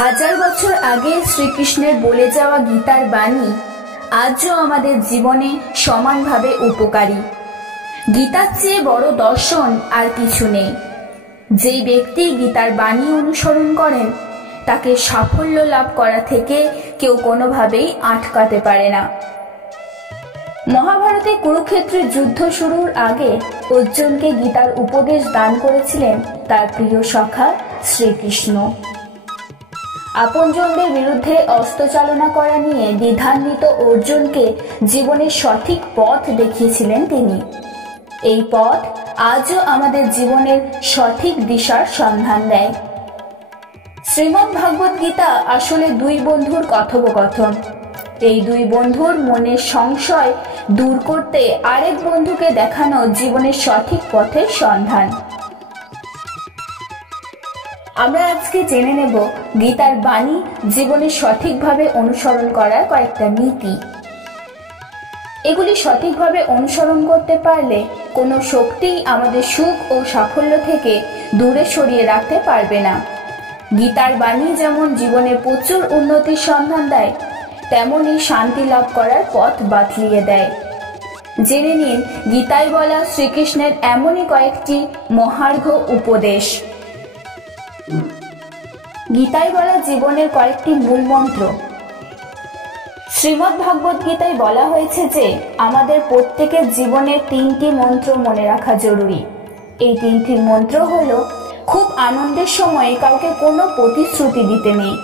হাজার বছর আগে শ্রীকৃষ্ণের বলে যাওয়া গীতার বাণী আজও আমাদের জীবনে সমানভাবে উপকারী। গীতার চেয়ে বড় দর্শন আর কিছু নেই। যেই ব্যক্তি গীতার বাণী অনুসরণ করেন তাকে সাফল্য লাভ করা থেকে কেউ কোনোভাবেই আটকাতে পারে না। মহাভারতে কুরুক্ষেত্রের যুদ্ধ শুরুর আগে অর্জুনকে গীতার উপদেশ দান করেছিলেন তার প্রিয় সখা শ্রীকৃষ্ণ। আপনজনদের বিরুদ্ধে অস্ত্র চালনা করা নিয়ে দ্বিধান্বিত অর্জুনকে জীবনের সঠিক পথ দেখিয়েছিলেন তিনি। এই পথ আজও আমাদের জীবনের সঠিক দিশার সন্ধান দেয়। শ্রীমদ্ ভাগবত গীতা আসলে দুই বন্ধুর কথোপকথন। এই দুই বন্ধুর মনের সংশয় দূর করতে আরেক বন্ধুকে দেখানো জীবনের সঠিক পথের সন্ধান। আমরা আজকে জেনে নেব গীতার বাণী জীবনে সঠিকভাবে অনুসরণ করার কয়েকটা নীতি। এগুলি সঠিকভাবে অনুসরণ করতে পারলে কোনো শক্তি আমাদের সুখ ও সাফল্য থেকে দূরে সরিয়ে রাখতে পারবে না। গীতার বাণী যেমন জীবনে প্রচুর উন্নতির সন্ধান দেয়, তেমনই শান্তি লাভ করার পথ বাতলিয়ে দেয়। জেনে নিন গীতায় বলা শ্রীকৃষ্ণের এমনই কয়েকটি মহার্ঘ উপদেশ। গীতায় বলা জীবনের কয়েকটি মূল মন্ত্র। শ্রীমদ্ ভাগবত গীতায় বলা হয়েছে যে আমাদের প্রত্যেকের জীবনের তিনটি মন্ত্র মনে রাখা জরুরি। এই তিনটি মন্ত্র হলো, খুব আনন্দের সময়ে কাউকে কোনো প্রতিশ্রুতি দিতে নেই,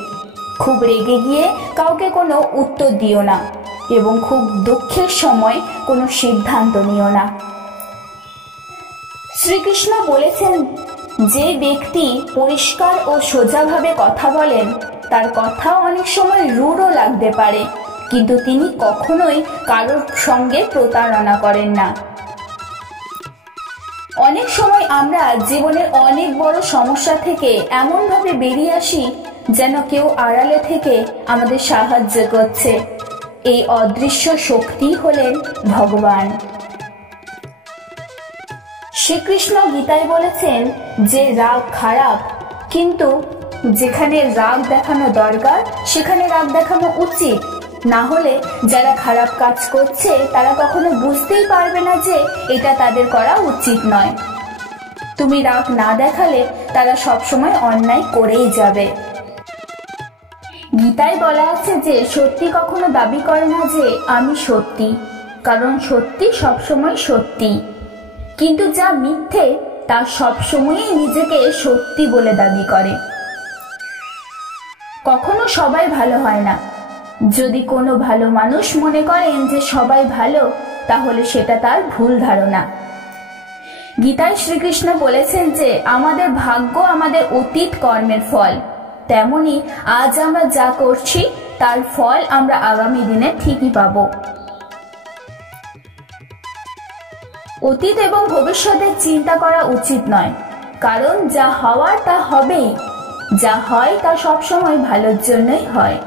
খুব রেগে গিয়ে কাউকে কোনো উত্তর দিও না, এবং খুব দুঃখের সময় কোনো সিদ্ধান্ত নিও না। শ্রীকৃষ্ণ বলেছেন, যে ব্যক্তি পরিষ্কার ও সোজাভাবে কথা বলেন তার কথা অনেক সময় রূঢ় লাগতে পারে, কিন্তু তিনি কখনোই কারোর সঙ্গে প্রতারণা করেন না। অনেক সময় আমরা জীবনের অনেক বড় সমস্যা থেকে এমনভাবে বেরিয়ে আসি যেন কেউ আড়ালে থেকে আমাদের সাহায্য করছে। এই অদৃশ্য শক্তি হলেন ভগবান। শ্রীকৃষ্ণ গীতায় বলেছেন যে রাগ খারাপ, কিন্তু যেখানে রাগ দেখানো দরকার সেখানে রাগ দেখানো উচিত। না হলে যারা খারাপ কাজ করছে তারা কখনো বুঝতেই পারবে না যে এটা তাদের করা উচিত নয়। তুমি রাগ না দেখালে তারা সবসময় অন্যায় করেই যাবে। গীতায় বলা আছে যে সত্যি কখনো দাবি করে না যে আমি সত্যি, কারণ সত্যি সবসময় সত্যি। কিন্তু যা মিথ্যে তা সবসময়ই নিজেকে সত্যি বলে দাবি করে। কখনো সবাই ভালো হয় না। যদি কোনো ভালো মানুষ মনে করেন যে সবাই ভালো, তাহলে সেটা তার ভুল ধারণা। গীতায় শ্রীকৃষ্ণ বলেছেন যে আমাদের ভাগ্য আমাদের অতীত কর্মের ফল, তেমনি আজ আমরা যা করছি তার ফল আমরা আগামী দিনে ঠিকই পাব। অতীত এবং ভবিষ্যতের চিন্তা করা উচিত নয়, কারণ যা হওয়ার তা হবেই। যা হয় তা সবসময় ভালোর জন্যই হয়।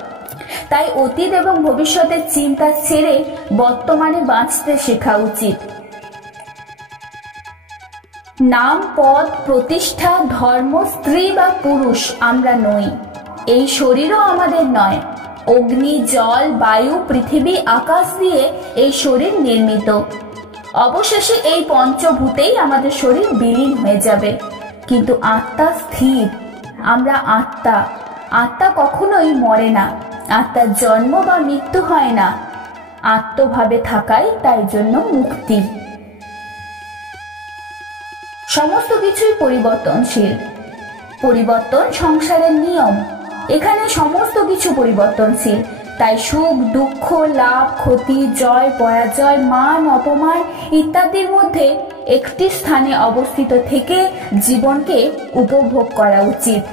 তাই অতীত এবং ভবিষ্যতের চিন্তা ছেড়ে বর্তমানে বাঁচতে শেখা উচিত। নাম, পদ, প্রতিষ্ঠা, ধর্ম, স্ত্রী বা পুরুষ আমরা নই। এই শরীরও আমাদের নয়। অগ্নি, জল, বায়ু, পৃথিবী, আকাশ দিয়ে এই শরীর নির্মিত। অবশেষে এই পঞ্চভূতেই আমাদের শরীর বিলীন হয়ে যাবে, কিন্তু আত্মা স্থির। আমরা আত্মা। আত্মা কখনোই মরে না। আত্মার জন্ম বা মৃত্যু হয় না। আত্মভাবে থাকাই তাই জন্য মুক্তি। সমস্ত কিছুই পরিবর্তনশীল। পরিবর্তন সংসারের নিয়ম। এখানে সমস্ত কিছু পরিবর্তনশীল। তাই সুখ, দুঃখ, লাভ, ক্ষতি, জয়, পরাজয়, মান, অপমান ইত্যাদির মধ্যে একটি স্থানে অবস্থিত থেকে জীবনকে উপভোগ করা উচিত।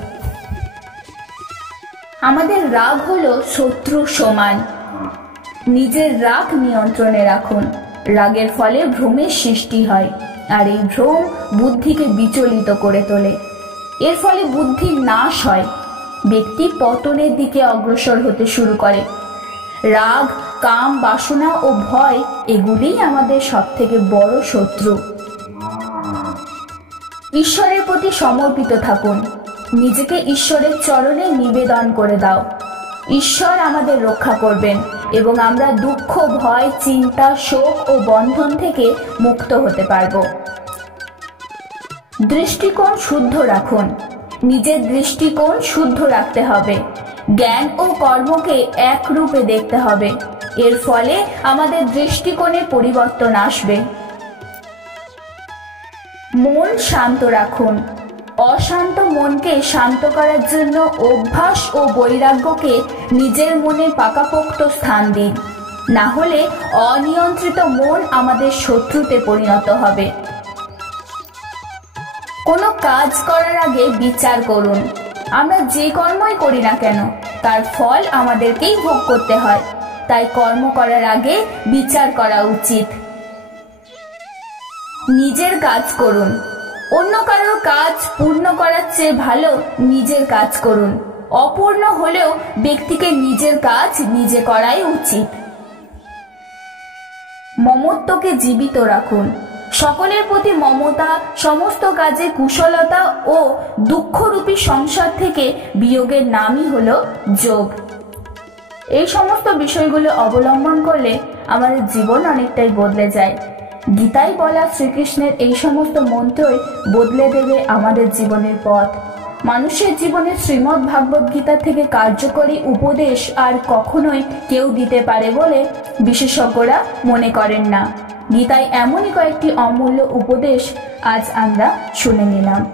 আমাদের রাগ হলো শত্রুর সমান। নিজের রাগ নিয়ন্ত্রণে রাখুন। রাগের ফলে ভ্রমের সৃষ্টি হয়, আর এই ভ্রম বুদ্ধিকে বিচলিত করে তোলে। এর ফলে বুদ্ধির নাশ হয়। ব্যক্তি পতনের দিকে অগ্রসর হতে শুরু করে। রাগ, কাম, বাসনা ও ভয় এগুলিই আমাদের সবথেকে বড় শত্রু। ঈশ্বরের প্রতি সমর্পিত থাকুন। নিজেকে ঈশ্বরের চরণে নিবেদন করে দাও। ঈশ্বর আমাদের রক্ষা করবেন এবং আমরা দুঃখ, ভয়, চিন্তা, শোক ও বন্ধন থেকে মুক্ত হতে পারব। দৃষ্টিকোণ শুদ্ধ রাখুন। নিজের দৃষ্টিকোণ শুদ্ধ রাখতে হবে। জ্ঞান ও কর্মকে এক রূপে দেখতে হবে। এর ফলে আমাদের দৃষ্টিকোণে পরিবর্তন আসবে। মন শান্ত রাখুন। অশান্ত মনকে শান্ত করার জন্য অভ্যাস ও বৈরাগ্যকে নিজের মনে পাকাপোক্ত স্থান দিন। না হলে অনিয়ন্ত্রিত মন আমাদের শত্রুতে পরিণত হবে। কোনো কাজ করার আগে বিচার করুন। আমরা যে কর্মই করি না কেন তার ফল আমাদেরকেই ভোগ করতে হয়, তাই কর্ম করার আগে বিচার করা উচিত। নিজের কাজ করুন। অন্য কারোর কাজ পূর্ণ করার চেয়ে ভালো নিজের কাজ করুন। অপূর্ণ হলেও ব্যক্তিকে নিজের কাজ নিজে করাই উচিত। মমত্বকে জীবিত রাখুন। সকলের প্রতি মমতা সমস্ত কাজে কুশলতা ও দুঃখরূপী সংসার থেকে বিয়োগের নামই হলো যোগ। এই সমস্ত বিষয়গুলো অবলম্বন করলে আমাদের জীবন অনেকটাই বদলে যায়। গীতায় বলা শ্রীকৃষ্ণের এই সমস্ত মন্ত্রই বদলে দেবে আমাদের জীবনের পথ। মানুষের জীবনে শ্রীমদ্ ভাগবত গীতা থেকে কার্যকরী উপদেশ আর কখনোই কেউ দিতে পারে বলে বিশেষজ্ঞরা মনে করেন না। গীতায় এমনই কয়েকটি অমূল্য উপদেশ আজ আমরা শুনে নিলাম।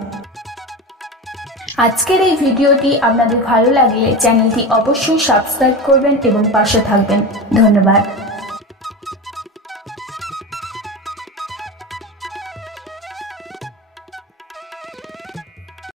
আজকের এই ভিডিওটি আপনাদের ভালো লাগলে চ্যানেলটি অবশ্যই সাবস্ক্রাইব করবেন এবং পাশে থাকবেন। ধন্যবাদ।